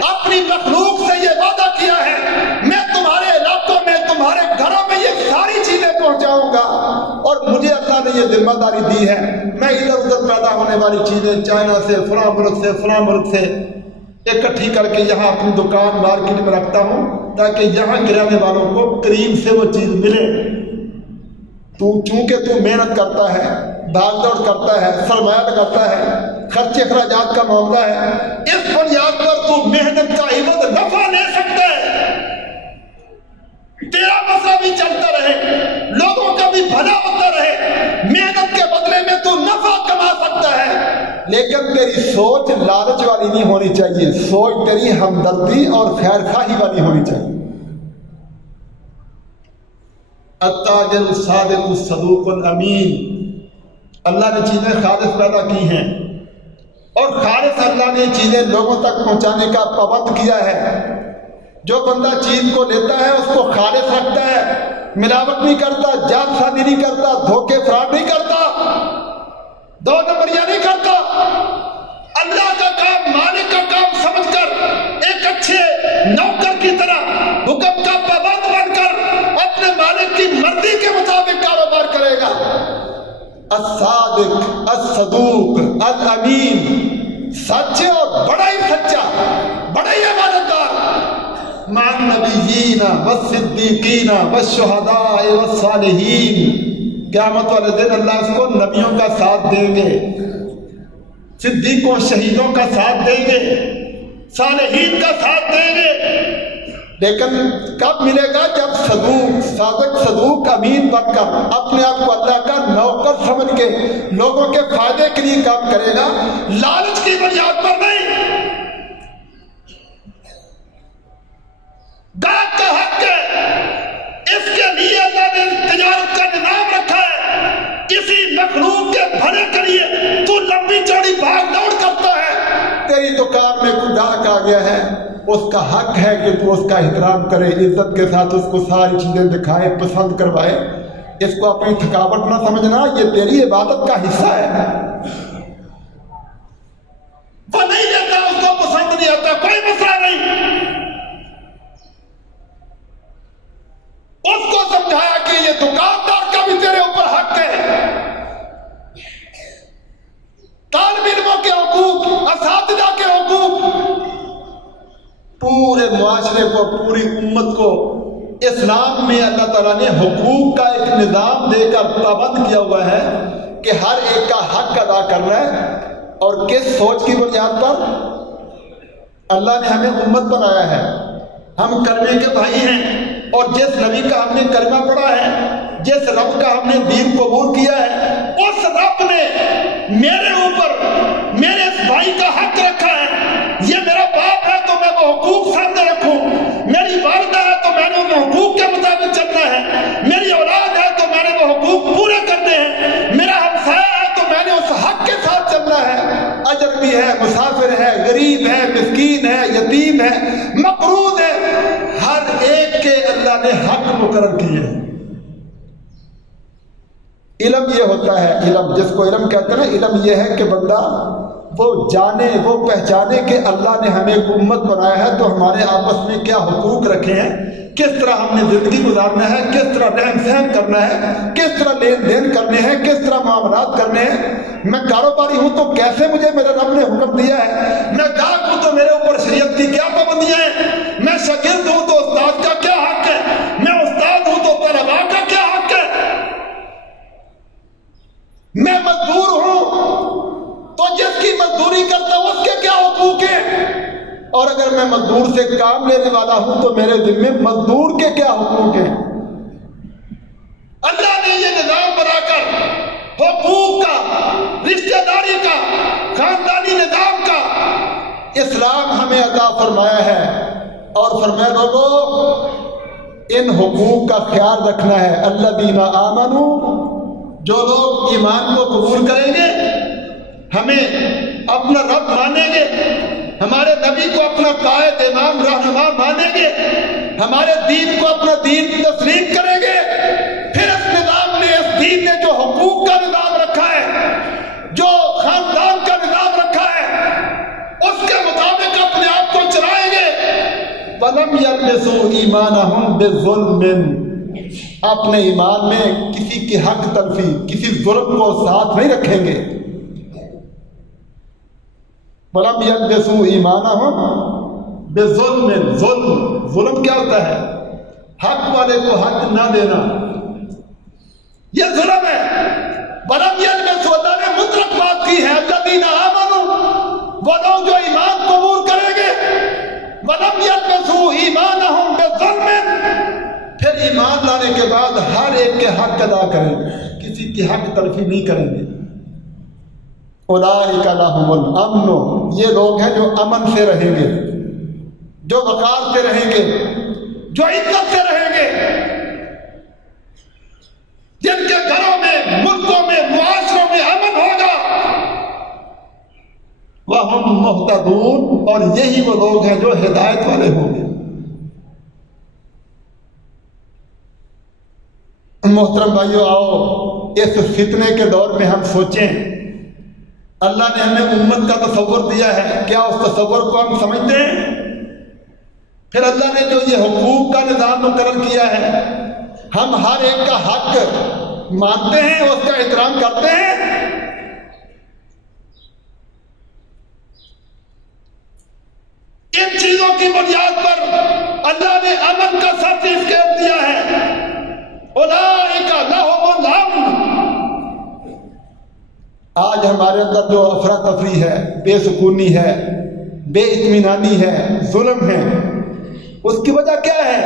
اپنی مخلوق سے یہ وعدہ کیا ہے میں تمہارے علاقوں میں تمہارے گھروں میں یہ ساری چیزیں پہنچاؤں گا، اور مجھے اللہ نے یہ ذمہ داری دی ہے میں ادھر ادھر پیدا ہونے والی چیزیں چائنا سے فلاں ملک سے اکٹھی کر کے یہاں اپنی دکان مارکیٹ میں رکھتا ہوں تاکہ یہاں کے رہنے والوں کو قریب سے وہ چیز ملے۔ چونکہ تو محنت کرتا ہے، بھاگ دوڑ کرتا ہے، سرمایہ لگاتا ہے، خرچ اخراجات کا معاملہ ہے، اس بنیاد پر تو محنت کا عوض نفع لے سکتا ہے، تیرا مسئلہ بھی چلتا رہے، لوگوں کا بھی چاہیے، سوچ تیری ہمدردی اور خیر خواہی والی ہونی چاہیے۔ التاجر الصادق الصدوق الامین، اللہ نے چیزیں خالص پیدا کی ہیں اور خالص اللہ نے چیزیں لوگوں تک پہنچانے کا پابند کیا ہے۔ جو بندہ چیز کو لیتا ہے اس کو خالص رکھتا ہے، ملاوٹ نہیں کرتا، جعلسازی نہیں کرتا، دھوکے فراڈ نہیں کرتا، دو نمبریاں نہیں کرتا، اللہ کا کام مالک کا کام سمجھ کر ایک اچھے نوکر کی طرح حکم کا پابند بن کر اپنے مالک کی مرضی کے مطابق کاروبار کرے گا۔ الصادق الصدوق الامین، سچ اور بڑا ہی سچا، بڑا ہی عبادتدار، مع النبیین والصدیقین والشہداء والصالحین، قیامت والے دن اللہ اس کو نبیوں کا ساتھ دیں گے، صدیقوں شہیدوں کا ساتھ دیں گے، صالحین کا ساتھ دیں گے۔ لیکن کب ملے گا؟ جب صدوق، صادق، صدوق، امین بن کر اپنے آپ کو اللہ کا نوکر سمجھ کے لوگوں کے فائدے کے لیے کام کرے گا، لالچ کی بنیاد پر نہیں۔ گاہک کا حق ہے، اس کے لیے اللہ نے تجارت کا نظام رکھا ہے، اسی مخلوق کے بھلے کے لیے تو لمبی چوڑی بھاگ دوڑ کرتا ہے۔ تیری دکان میں کوئی گاہک آ گیا ہے، اس کا حق ہے کہ تو اس کا احترام کرے، عزت کے ساتھ اس کو ساری چیزیں دکھائے، پسند کروائے۔ اس کو اپنی تھکاوٹ نہ سمجھنا، یہ تیری عبادت کا حصہ ہے۔ وہ نہیں دیتا، اس کو پسند نہیں آتا، کوئی مسئلہ نہیں، اس کو سمجھایا کہ یہ دکاندار کا بھی تیرے اوپر حق ہے، طالب علموں کے حقوق، اساتذہ کے حقوق، پورے معاشرے کو، پوری امت کو اسلام میں اللہ تعالیٰ نے حقوق کا ایک نظام دے کر پابند کیا ہوا ہے کہ ہر ایک کا حق ادا کرنا ہے۔ اور کس سوچ کی بنیاد پر؟ اللہ نے ہمیں امت بنایا ہے، ہم کلمے کے بھائی ہیں، اور جس نبی کا ہم نے کلمہ پڑھا ہے، جس رب کا ہم نے دین قبول کیا ہے، اس رب نے میرے اوپر میرے اس بھائی کا حق رکھا ہے۔ یہ میرا باپ ہے تو میں وہ حقوق سامنے رکھوں، میری والدہ ہے تو میں نے ان حقوق کے مطابق چلنا ہے، میری اولاد ہے تو میں نے وہ حقوق پورے کرنے ہیں، میرا ہمسایہ ہے تو میں نے اس حق کے ساتھ چلنا ہے۔ اجنبی ہے، مسافر ہے، غریب ہے، مسکین ہے، یتیم ہے، مقروض ہے، ہر ایک کے اللہ نے حق مقرر کیے ہیں۔ علم یہ ہوتا ہے، علم جس کو علم کہتے ہیں نا، علم یہ ہے کہ بندہ وہ جانے، وہ پہچانے کہ اللہ نے ہمیں ایک امت بنایا ہے تو ہمارے آپس میں کیا حقوق رکھے ہیں، کس طرح ہم نے زندگی گزارنا ہے، کس طرح رہن سہن کرنا ہے، کس طرح لین دین کرنے ہیں، کس طرح معاملات کرنے ہیں۔ میں کاروباری ہوں تو کیسے مجھے میرے رب نے حکم دیا ہے، میں گاہک ہوں تو میرے اوپر شریعت کی کیا پابندیاں ہیں، میں شاگرد ہوں تو استاد کا کیا حق ہے، میں استاد ہوں تو طلباء کا کیا حق ہے، میں مزدور ہوں تو جس کی مزدوری کرتا ہوں اس کے کیا حقوق ہیں، اور اگر میں مزدور سے کام لینے والا ہوں تو میرے دل میں مزدور کے کیا حقوق ہیں۔ اللہ نے یہ نظام بنا کر حقوق کا، رشتہ داری کا، خاندانی نظام کا اسلام ہمیں عطا فرمایا ہے، اور فرمایا لوگوں ان حقوق کا خیال رکھنا ہے۔ الذین آمنوا، جو لوگ ایمان کو قبول کریں گے، ہمیں اپنا رب مانیں گے، ہمارے نبی کو اپنا قائد، امام، رہنما مانیں گے، ہمارے دین کو اپنا دین تسلیم کریں گے، پھر اس نظام نے، اس دین نے جو حقوق کا نظام رکھا ہے، جو خاندان کا نظام رکھا ہے، اس کے مطابق اپنے آپ کو چلائیں گے۔ وَلَمْ يَلْبِسُوا إِيمَانَهُمْ بِظُلْمٍ، اپنے ایمان میں کسی کی حق تلفی، کسی ظلم کو ساتھ نہیں رکھیں گے۔ وَلَمْ يَلْبِسُوا إِيمَانَهُمْ بِظُلْمٍ، ظلم کیا ہوتا ہے؟ حق والے کو حق نہ دینا، یہ ظلم ہے۔ وَلَمْ يَلْبِسُوا، اللہ نے مطلق بات کی ہے، الذین آمنوا، وہ لوگ جو ایمان قبول کریں گے، وَلَمْ يَلْبِسُوا إِيمَانَهُمْ بِظُلْمٍ، پھر ایمان لانے کے بعد ہر ایک کے حق ادا کریں گے، کسی کی حق تلفی نہیں کریں گے۔ اولئک لہم الامن، یہ لوگ ہیں جو امن سے رہیں گے، جو وقار سے رہیں گے، جو عزت سے رہیں گے، جن کے گھروں میں، ملکوں میں، معاشروں میں امن ہوگا، وَهُمْ مُهْتَدُونَ، اور یہی وہ لوگ ہیں جو ہدایت والے ہوں گے۔ محترم بھائیو، آؤ اس فتنے کے دور میں ہم سوچیں، اللہ نے ہمیں امت کا تصور دیا ہے، کیا اس تصور کو ہم سمجھتے ہیں؟ پھر اللہ نے جو یہ حقوق کا نظام مقرر کیا ہے، ہم ہر ایک کا حق مانتے ہیں، اس کا احترام کرتے ہیں؟ ان چیزوں کی بنیاد پر اللہ نے امن کا سرٹیفکیٹ دیا ہے، اولئک لہم الامن۔ آج ہمارے اندر جو افراتفری ہے، بے سکونی ہے، بے اطمینانی ہے، ظلم ہے، اس کی وجہ کیا ہے؟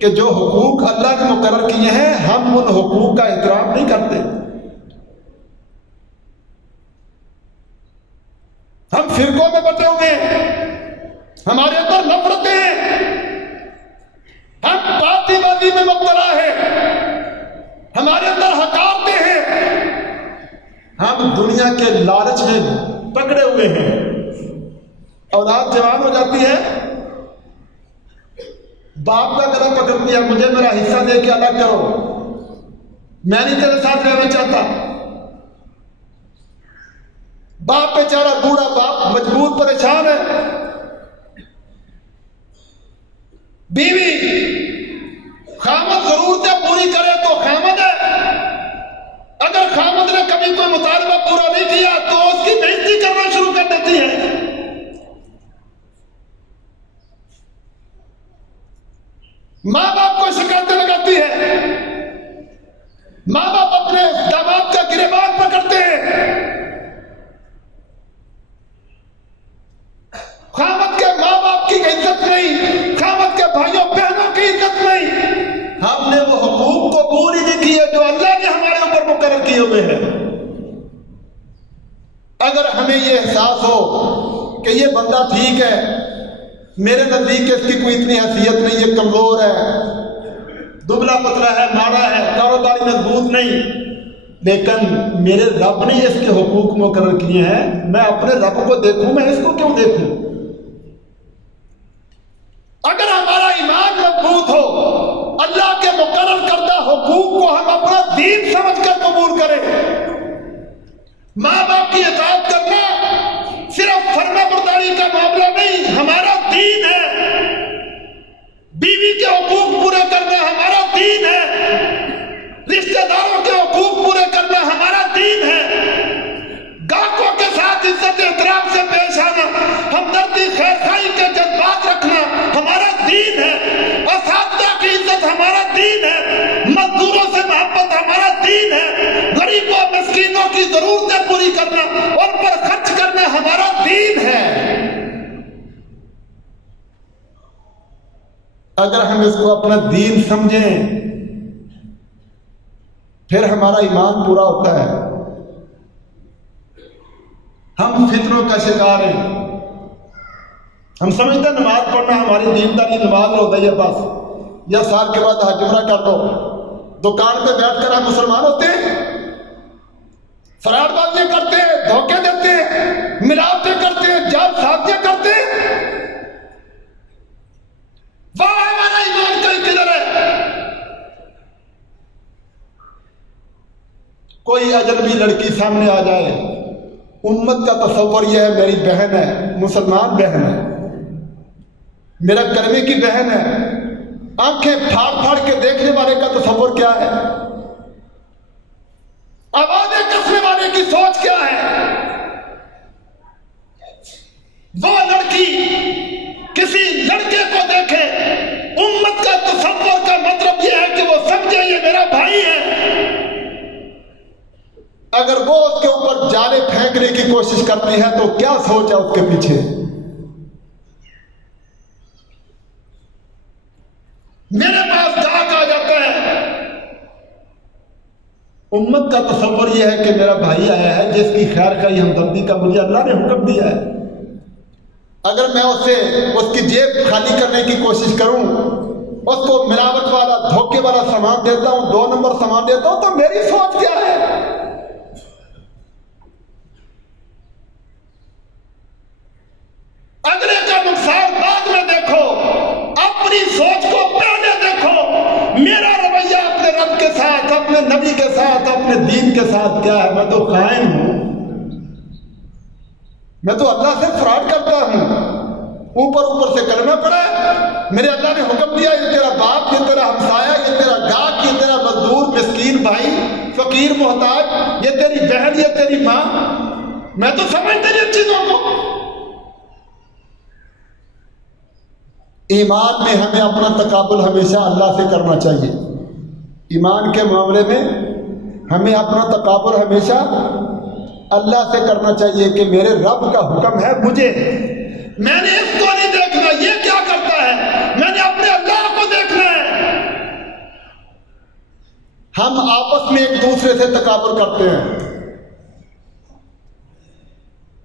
کہ جو حقوق اللہ نے مقرر کیے ہیں، ہم ان حقوق کا احترام نہیں کرتے۔ ہم فرقوں میں بٹے ہوئے ہیں، ہمارے اندر نفرتیں ہیں، ہم پارٹی بازی میں مبتلا ہیں، ہمارے اندر حقارتیں ہیں، ہم دنیا کے لالچ میں پکڑے ہوئے ہیں۔ اولاد جوان ہو جاتی ہے، باپ کا گلا پکڑتی ہے، مجھے میرا حصہ دے کے الگ کرو، میں نہیں تیرے ساتھ رہنا چاہتا۔ باپ بیچارہ بوڑھا باپ مجبور پریشان ہے، بیوی خامد ضرورتیں پوری کرے تو خامد ہے، اگر خامد نے کبھی کوئی مطالبہ پورا نہیں کیا تو اس کی بےعزتی کرنا شروع کر دیتی ہے۔ ماں باپ کو شکایتیں لگاتی ہے، ماں باپ اپنے داماد کا گریبان پکڑتے ہیں، خامد کے ماں باپ کی عزت نہیں، خامد کے بھائیوں بہنوں کی عزت نہیں۔ ہم نے وہ حقوق کو پوری نہیں کیے جو اللہ نے ہمارے اوپر مقرر کیے ہوئے ہیں۔ اگر ہمیں یہ احساس ہو کہ یہ بندہ ٹھیک ہے، میرے نزدیک اس کی کوئی اتنی حیثیت نہیں، یہ کمزور ہے، دبلا پتلا ہے، ماڑا ہے، کاروباری مضبوط نہیں، لیکن میرے رب نے اس کے حقوق مقرر کیے ہیں، میں اپنے رب کو دیکھوں، میں اس کو کیوں دیکھوں؟ اگر ہمارا ایمان مضبوط ہو، اللہ کے مقرر کردہ حقوق کو ہم اپنا دین سمجھ کر قبول کریں۔ ماں باپ کی اطاعت کرنا صرف فرما برداری کا معاملہ نہیں، ہمارا دین ہے۔ بیوی کے حقوق پورے کرنا ہمارا دین ہے، رشتہ داروں کے حقوق پورے کرنا ہمارا دین ہے، گاہکوں کے ساتھ عزت احترام سے پیش آنا، ہمدردی خیرخواہی کے جذبات رکھنا ہمارا دین ہے، اساتذہ کی عزت ہمارا دین ہے، مزدوروں سے محبت ہمارا دین ہے، غریبوں مسکینوں کی ضرورتیں پوری کرنا، ان پر خرچ کرنا ہمارا دین ہے۔ اگر ہم اس کو اپنا دین سمجھیں پھر ہمارا ایمان پورا ہوتا ہے۔ ہم فتنوں کا شکار ہیں، ہم سمجھتے ہیں نماز پڑھنا ہماری دینداری نماز ہوتا ہے بس، یا سال کے بعد حج عمرہ کر دو۔ دکان پہ بیٹھ کر ہم مسلمان ہوتے ہیں، فراڈ بازیاں کرتے ہیں، دھوکے دیتے ہیں، ملاوٹیں کرتے ہیں، جعل سازیاں کرتے ہیں، واہ ہمارا ایمان کہیں کدھر ہے؟ کوئی اجنبی لڑکی سامنے آ جائے، امت کا تصور یہ ہے میری بہن ہے، مسلمان بہن ہے، میرا کرنے کی بہن ہے، آنکھیں پھاڑ پھاڑ کے دیکھنے والے کا تصور کیا ہے؟ آوازیں کسنے والے کی سوچ کیا ہے؟ وہ لڑکی کسی لڑکے کو دیکھے، امت کا تصور کا مطلب یہ ہے کہ وہ سمجھے یہ میرا بھائی ہے۔ اگر وہ اس کے اوپر جالے پھینکنے کی کوشش کرتی ہے تو کیا سوچ ہے اس کے پیچھے؟ میرے پاس گاہک آ جاتا ہے، امت کا تصور یہ ہے کہ میرا بھائی آیا ہے جس کی خیر خواہی ہمدردی کا مجھے اللہ نے حکم دیا ہے، اگر میں اسے اس کی جیب خالی کرنے کی کوشش کروں، اس کو ملاوٹ والا دھوکے والا سامان دیتا ہوں، 2 نمبر سامان دیتا ہوں، تو میری سوچ کیا ہے؟ اگلے کا نقصان بعد میں دیکھو، اپنی سوچ کو پہلے دیکھو۔ میرا رویہ اپنے رب کے ساتھ، اپنے نبی کے ساتھ، اپنے دین کے ساتھ کیا ہے؟ میں تو قائم ہوں، میں تو اللہ سے فراڈ کرتا ہوں، اوپر سے کلمہ پڑا ہے، میرے اللہ نے حکم دیا یہ تیرا باپ، یہ تیرا ہمسایہ، یہ تیرا گاہک، یہ تیرا مزدور، مسکین بھائی، فقیر محتاج، یہ تیری بہن، یہ تیری ماں، میں تو سمجھتا نہیں ان چیزوں کو۔ ایمان میں ہمیں اپنا تقابل ہمیشہ اللہ سے کرنا چاہیے، ایمان کے معاملے میں ہمیں اپنا تقابل ہمیشہ اللہ سے کرنا چاہیے کہ میرے رب کا حکم ہے مجھے، میں نے اس کو نہیں دیکھنا یہ کیا کرتا ہے، میں نے اپنے اللہ کو دیکھنا ہے۔ ہم آپس میں ایک دوسرے سے تقابل کرتے ہیں،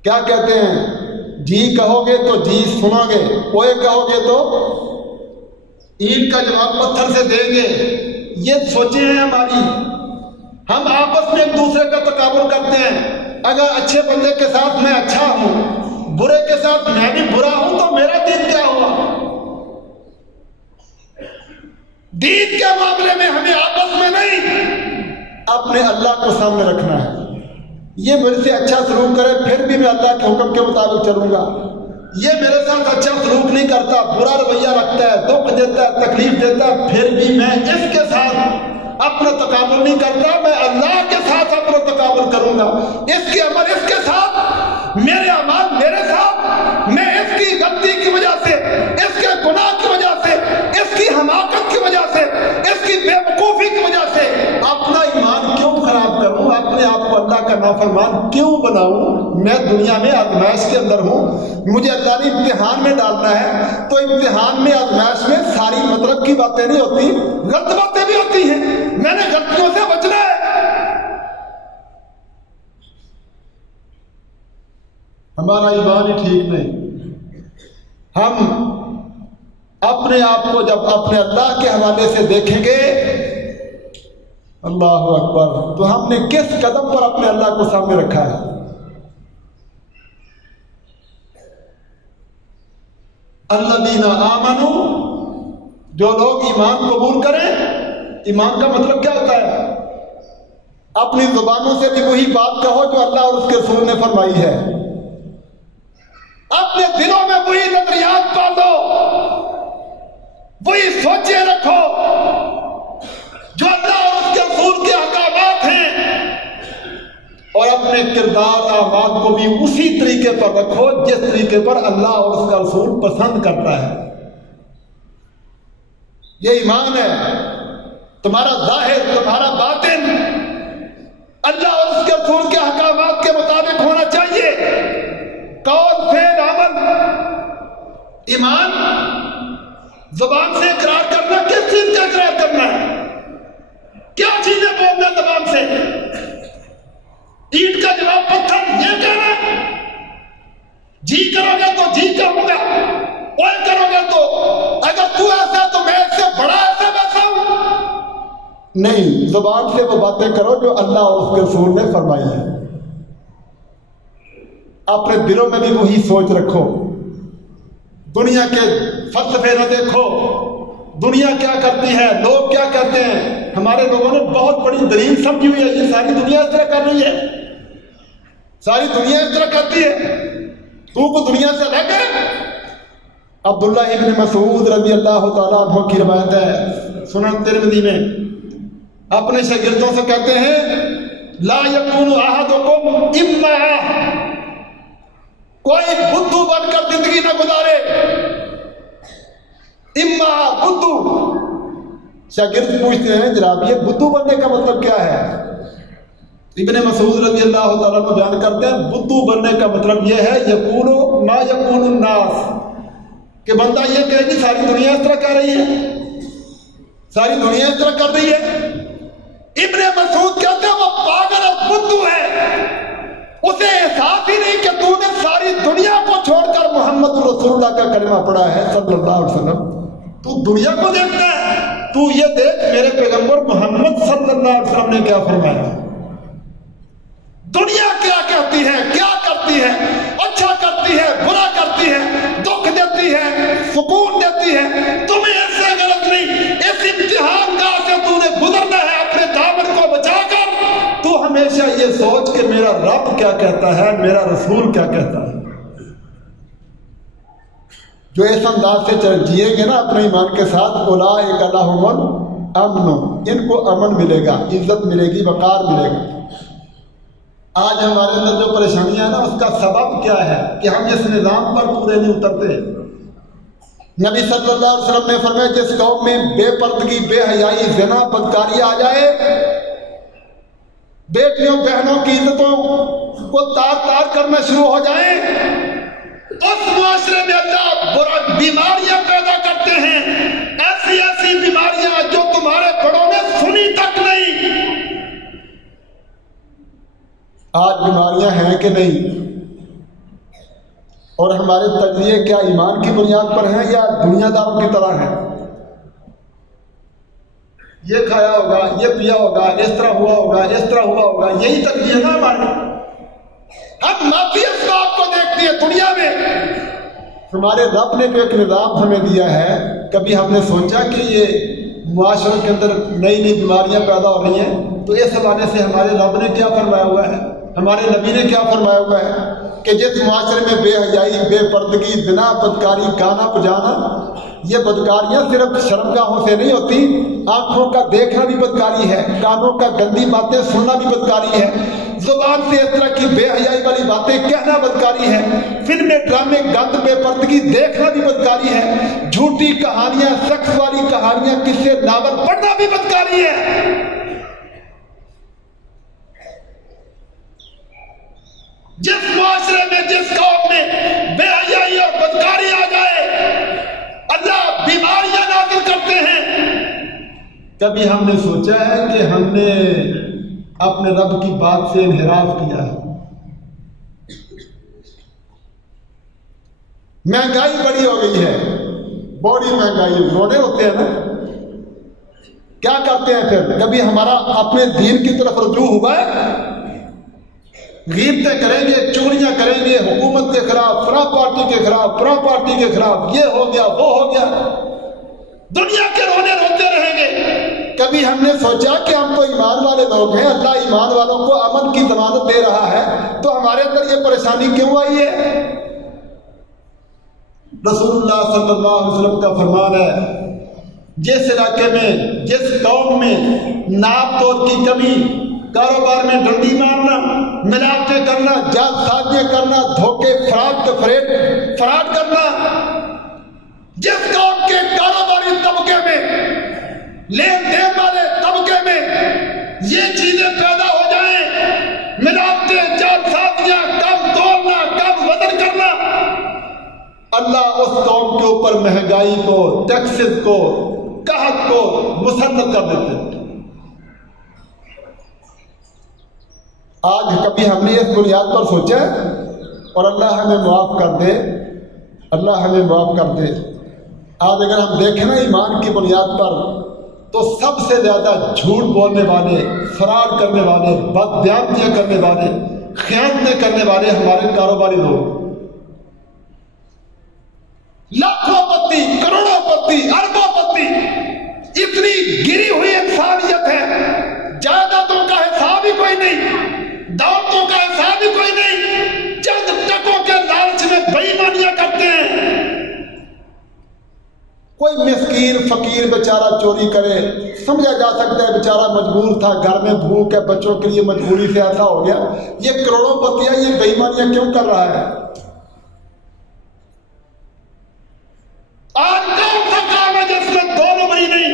کیا کہتے ہیں؟ جی کہو گے تو جی سنو گے، اوے کہو گے تو اینٹ کا جواب پتھر سے دیں گے، یہ سوچیں ہیں ہماری۔ ہم آپس میں ایک دوسرے کا تقابل کرتے ہیں، اگر اچھے بندے کے ساتھ میں اچھا ہوں، برے کے ساتھ میں بھی برا ہوں، تو میرا دین کیا ہوا؟ دین کے معاملے میں ہمیں آپس میں نہیں، اپنے اللہ کو سامنے رکھنا ہے۔ یہ میرے سے اچھا سلوک کرے پھر بھی میں اللہ کے حکم کے مطابق چلوں گا، یہ میرے ساتھ اچھا سلوک نہیں کرتا، برا رویہ رکھتا ہے، دکھ دیتا ہے، تکلیف دیتا ہے، پھر بھی میں اس کے ساتھ اپنا تقابل نہیں کرتا، میں اللہ کے ساتھ اپنا تقابل کروں گا۔ اس کے عمل اس کے ساتھ، میرے اعمال میرے ساتھ، میں اس کی غلطی کی وجہ سے، اس کے گناہ کی وجہ سے، اس کی حماقت کی وجہ سے، اس کی بے وقوفی کی وجہ سے اپنا ایمان کیوں خراب کروں، اپنے آپ کو اللہ کا نافرمان کیوں بناؤں؟ میں دنیا میں آزمائش کے اندر ہوں، مجھے اللہ نے امتحان میں ڈالنا ہے، تو امتحان میں آزمائش میں ساری مطلب کی باتیں نہیں ہوتی، غلط باتیں بھی ہوتی ہیں، میں نے غلطیوں سے بچنا ہے۔ ہمارا ایمان ہی ٹھیک نہیں، ہم اپنے آپ کو جب اپنے اللہ کے حوالے سے دیکھیں گے، اللہ اکبر، تو ہم نے کس قدم پر اپنے اللہ کو سامنے رکھا ہے۔ الذین آمنوا، جو لوگ ایمان قبول کریں، ایمان کا مطلب کیا ہوتا ہے؟ اپنی زبانوں سے بھی وہی بات کہو جو اللہ اور اس کے رسول نے فرمائی ہے، اپنے دلوں میں وہی نظریات پالو، وہی سوچیں رکھو جو اللہ اور اس کے رسول کے احکامات ہیں، اور اپنے کردار اعمال کو بھی اسی طریقے پر رکھو جس طریقے پر اللہ اور اس کا رسول پسند کرتا ہے۔ یہ ایمان ہے، تمہارا ظاہر، تمہارا باطن اللہ اور اس کے رسول کے احکامات کے مطابق ہونا چاہیے، قول، فعل، عمل۔ ایمان زبان سے اقرار کرنا، کس چیز کا اقرار کرنا ہے؟ کیا چیزیں بولنا زبان سے؟ اینٹ کا جواب پتھر، یہ کہنا جی کرو گے تو جی کہوں گا، اوے کرو گے تو اگر تو ایسا تو میں اس سے بڑا ایسا ویسا ہوں۔ نہیں، زبان سے وہ باتیں کرو جو اللہ اور اس کے رسول نے فرمائی ہے، اپنے دلوں میں بھی وہی سوچ رکھو، دنیا کے فلسفے نہ دیکھو، دنیا کیا کرتی ہے، لوگ کیا کرتے ہیں۔ ہمارے لوگوں نے بہت بڑی دلیل سمجھی ہوئی ہے، یہ ساری دنیا اس طرح کر رہی ہے، ساری دنیا اس طرح کرتی ہے، تو کو دنیا سے لے گئے۔ عبداللہ ابن مسعود رضی اللہ تعالیٰ عنہ کی روایت ہے، سنن ترمذی میں، اپنے شاگردوں سے کہتے ہیں لا یکون احدکم اما، کوئی بدھو بن کر زندگی نہ گزارے، اما بدھو۔ شاگرد پوچھتے ہیں جناب یہ بدھو بننے کا مطلب کیا ہے؟ ابن مسعود رضی اللہ تعالیٰ عنہ بیان کرتے ہیں بدھو بننے کا مطلب یہ ہے یقول ما یقول الناس، کہ بندہ یہ کہے کہ ساری دنیا اس طرح کر رہی ہے، ساری دنیا اس طرح کر رہی ہے۔ ابن مسعود کہتے ہیں وہ بدو ہے، اسے احساس ہی نہیں کہ تو نے ساری دنیا کو چھوڑ کر محمد رسول اللہ کا کلمہ پڑھا ہے صلی اللہ علیہ وسلم۔ تو دنیا کو دیکھتا ہے، تو یہ دیکھ میرے پیغمبر محمد صلی اللہ علیہ وسلم نے کیا فرمایا، دنیا کیا کہتی ہے، کیا کرتی ہے، اچھا کرتی ہے، برا کرتی ہے، دکھ دیتی ہے، سکون دیتی ہے، تمہیں اس سے غلط نہیں، اس امتحان گاہ سے تو نے گزرنا ہے اپنے دامن کو بچا کر۔ تو ہمیشہ یہ سوچ کہ میرا رب کیا کہتا ہے، میرا رسول کیا کہتا ہے۔ جو اس انداز سے جیے گے نا اپنے ایمان کے ساتھ، اولئک لہم الامن، ان کو امن ملے گا، عزت ملے گی، وقار ملے گا۔ آج ہمارے اندر جو پریشانیاں ہیں نا، اس کا سبب کیا ہے کہ ہم اس نظام پر پورے نہیں اترتے۔ نبی صلی اللہ علیہ وسلم نے فرمایا جس قوم میں بے پردگی، بے حیائی، زنا، بدکاری آ جائے، بیٹیوں بہنوں کی عزتوں کو تار تار کرنا شروع ہو جائیں، اس معاشرے میں اللہ بیماریاں پیدا کرتے ہیں، ایسی ایسی بیماریاں جو تمہارے بڑوں نے سنی تک نہیں۔ آج بیماریاں ہیں کہ نہیں؟ اور ہمارے تجزیے کیا ایمان کی بنیاد پر ہیں یا دنیا داروں کی طرح ہیں؟ یہ کھایا ہوگا، یہ پیا ہوگا، اس طرح ہوا ہوگا، اس طرح ہوا ہوگا، یہی تجزیے نا ہمارے۔ ہم مادی اسباب کو دیکھتے ہیں دنیا میں۔ ہمارے رب نے جو ایک نظام ہمیں دیا ہے، کبھی ہم نے سوچا کہ یہ معاشرے کے اندر نئی نئی بیماریاں پیدا ہو رہی ہیں؟ تو اس حوالے سے ہمارے رب نے کیا فرمایا ہوا ہے، ہمارے نبی نے کیا فرمایا ہوا ہے کہ جس معاشرے میں بے حیائی، بے پردگی، زنا، بدکاری، گانا بجانا، یہ بدکاریاں صرف شرمگاہوں سے نہیں ہوتی، آنکھوں کا دیکھنا بھی بدکاری ہے، کانوں کا گندی باتیں سننا بھی بدکاری ہے، زبان سے اس طرح کی بے حیائی والی باتیں کہنا بدکاری ہے، فلمیں، ڈرامے، گند، بے پردگی دیکھنا بھی بدکاری ہے، جھوٹی کہانیاں، سیکس والی کہانیاں، قصے، ناول پڑھنا بھی بدکاری ہے۔ جس معاشرے میں، جس قوم میں بے حیائی اور بدکاری آ جائے، اللہ بیماریاں نازل کرتے ہیں۔ کبھی ہم نے سوچا ہے کہ ہم نے اپنے رب کی بات سے انحراف کیا ہے؟ مہنگائی بڑی ہو گئی ہے، بڑی مہنگائی، رونے ہوتے ہیں نا، کیا کرتے ہیں پھر؟ کبھی ہمارا اپنے دین کی طرف رجوع ہوا ہے؟ غیبتیں کریں گے، چوریاں کریں گے، حکومت کے خلاف، فلاں پارٹی کے خلاف، فلاں پارٹی کے خلاف، یہ ہو گیا، وہ ہو گیا، دنیا کے رونے روتے رہیں گے۔ کبھی ہم نے سوچا کہ ہم تو ایمان والے لوگ ہیں، اللہ ایمان والوں کو امن کی ضمانت دے رہا ہے، تو ہمارے اندر یہ پریشانی کیوں آئی ہے؟ رسول اللہ صلی اللہ علیہ وسلم کا فرمان ہے، جس علاقے میں، جس قوم میں ناپ توپ کی کمی، کاروبار میں ڈنڈی مارنا، ملاوٹیں کرنا، جعل سازیاں کرنا، دھوکے، فراڈ کرنا، جس قوم کے کاروباری طبقے میں، لین دین والے طبقے میں یہ چیزیں پیدا ہو جائیں، ملاوٹیں، جعل سازیاں، کم تولنا، کم وزن کرنا، اللہ اس قوم کے اوپر مہنگائی کو، ٹیکسز کو، قحط کو مسلط کر دیتے ہیں۔ آج کبھی ہم نے اس بنیاد پر سوچا ہے؟ اور اللہ ہمیں معاف کر دے، اللہ ہمیں معاف کر دے۔ آج اگر ہم دیکھیں نا ایمان کی بنیاد پر، تو سب سے زیادہ جھوٹ بولنے والے، فراڈ کرنے والے، بدبیانیاں کرنے والے، خیانتیں کرنے والے ہمارے کاروباری لوگ۔ لاکھوں پتی، کروڑوں پتی، اربوں پتی، اتنی گری ہوئی انسانیت ہے، جائیدادوں کا حساب ہی کوئی نہیں، دولتوں کا حساب ہی کوئی نہیں، چند ٹکوں کے لالچ میں بے ایمانیاں کرتے ہیں۔ کوئی مسکین فقیر بیچارہ چوری کرے، سمجھا جا سکتا ہے بیچارہ مجبور تھا، گھر میں بھوک ہے، بچوں کے لیے مجبوری سے ایسا ہو گیا، یہ کروڑوں پتیاں یہ بے ایمانیاں کیوں کر رہا ہے؟ آج کون سا کام ہے جس میں 2 نمبری نہیں؟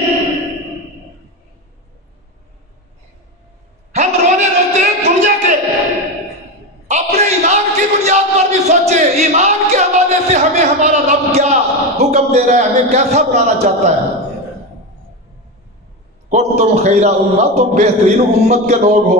ہم رونے روتے ہیں دنیا کے، اپنے ایمان کی بنیاد پر بھی سوچیں، ایمان کے حوالے سے ہمیں ہمارا رب کیا حکم دے رہا ہے، ہمیں کیسا بنانا چاہتا ہے۔ کنتم خیر امہ، تم بہترین امت کے لوگ ہو،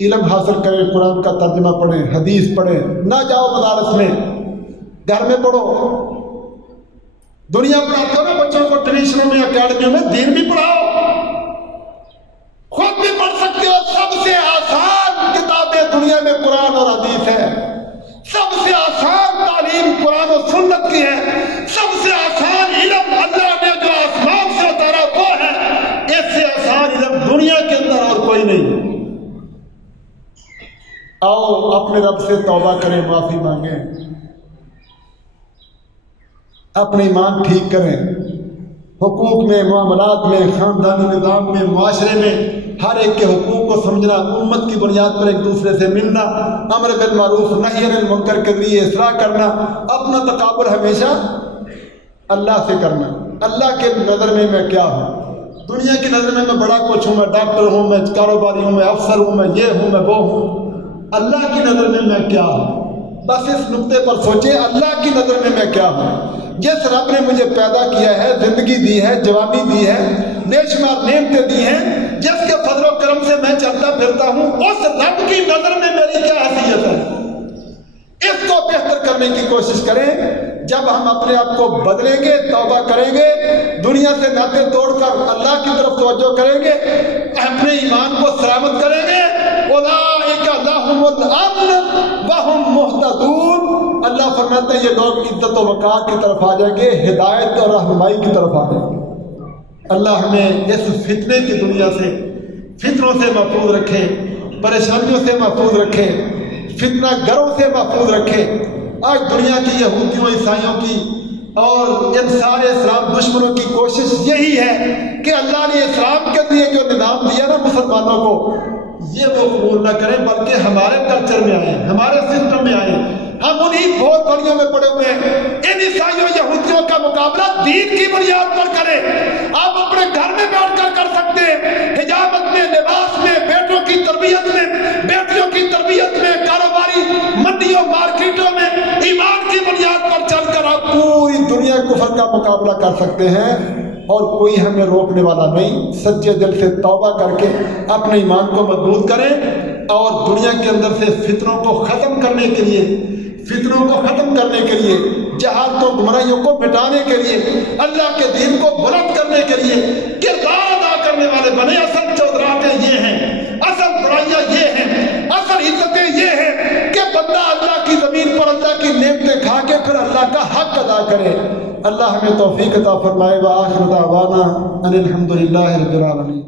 علم حاصل کریں، قرآن کا ترجمہ پڑھیں، حدیث پڑھیں، نہ جاؤ مدارس میں، گھر میں پڑھو۔ دنیا پڑھاتے ہو نا بچوں کو ٹیوشنوں میں، اکیڈمیوں میں، دین بھی پڑھاؤ، خود بھی پڑھ سکتے ہو۔ سب سے آسان کتابیں دنیا میں قرآن اور حدیث ہے، سب سے آسان تعلیم قرآن و سنت کی ہے، سب سے آسان علم اللہ نے جو آسمان سے اتارا وہ ہے، اس سے آسان علم دنیا کے اندر اور کوئی نہیں۔ آؤ اپنے رب سے توبہ کریں، معافی مانگیں، اپنے ایمان ٹھیک کریں، حقوق میں، معاملات میں، خاندانی نظام میں، معاشرے میں ہر ایک کے حقوق کو سمجھنا، امت کی بنیاد پر ایک دوسرے سے ملنا، امر بالمعروف نہی عن المنکر کے ذریعے اصلاح کرنا، اپنا تکابر ہمیشہ اللہ سے کرنا۔ اللہ کے نظر میں کیا ہوں؟ دنیا کی نظر میں بڑا کچھ ہوں، میں ڈاکٹر ہوں، میں کاروباری ہوں، میں افسر ہوں، میں یہ ہوں، میں وہ ہوں۔ اللہ کی نظر میں کیا ہوں؟ بس اس نقطے پر سوچیں، اللہ کی نظر میں کیا ہوں؟ جس رب نے مجھے پیدا کیا ہے، زندگی دی ہے، جوانی دی ہے، بے شمار نعمتیں دی ہیں، جس کے فضل و کرم سے میں چلتا پھرتا ہوں، اس رب کی نظر میں میری کیا حیثیت ہے؟ اس کو بہتر کرنے کی کوشش کریں۔ جب ہم اپنے آپ کو بدلیں گے، توبہ کریں گے، دنیا سے ناطے توڑ کر اللہ کی طرف توجہ کریں گے، اپنے ایمان کو سلامت کریں گے، اولئک لہم الامن وہم مہتدون، اللہ فرماتے ہیں یہ لوگ عزت و وقار کی طرف آ جائیں گے، ہدایت اور رہنمائی کی طرف آ جائیں گے۔ اللہ ہمیں اس فتنے کی دنیا سے، فتنوں سے محفوظ رکھے، پریشانیوں سے محفوظ رکھے، فتنہ گروں سے محفوظ رکھے۔ آج دنیا کی یہودیوں، عیسائیوں کی اور ان سارے اسلام دشمنوں کی کوشش یہی ہے کہ اللہ نے اسلام کے لیے جو نظام دیا نا مسلمانوں کو، یہ وہ قبول نہ کریں، بلکہ ہمارے کلچر میں آئیں، ہمارے سسٹم میں آئیں۔ ہم انہی بہت بڑیوں میں پڑے ہوئے ہیں۔ ان عیسائیوں یہودیوں کا مقابلہ دین کی بنیاد پر کریں۔ آپ اپنے گھر میں بیٹھ کر کر سکتے ہیں، حجامت میں، لباس میں، بیٹوں کی تربیت میں، بیٹیوں کی تربیت میں، کاروباری منڈیوں، مارکیٹوں میں، ایمان کی بنیاد پر چل کر آپ پوری دنیا کفر کا مقابلہ کر سکتے ہیں، اور کوئی ہمیں روکنے والا نہیں۔ سچے دل سے توبہ کر کے اپنے ایمان کو مضبوط کریں، اور دنیا کے اندر سے فتنوں کو ختم کرنے کے لیے، جہالتوں، گمراہیوں کو مٹانے کے لیے، اللہ کے دین کو بلند کرنے کے لیے کردار ادا کرنے والے بنے۔ اصل چودراہٹیں یہ ہیں، اصل بڑائیاں یہ ہیں، اصل عزتیں یہ ہیں کہ بندہ اللہ کی زمین پر اللہ کی نعمتیں کھا کے پھر اللہ کا حق ادا کرے۔ اللہ ہمیں توفیق عطا فرمائے۔ وآخر دعوانا ان الحمد للہ رب العالمین۔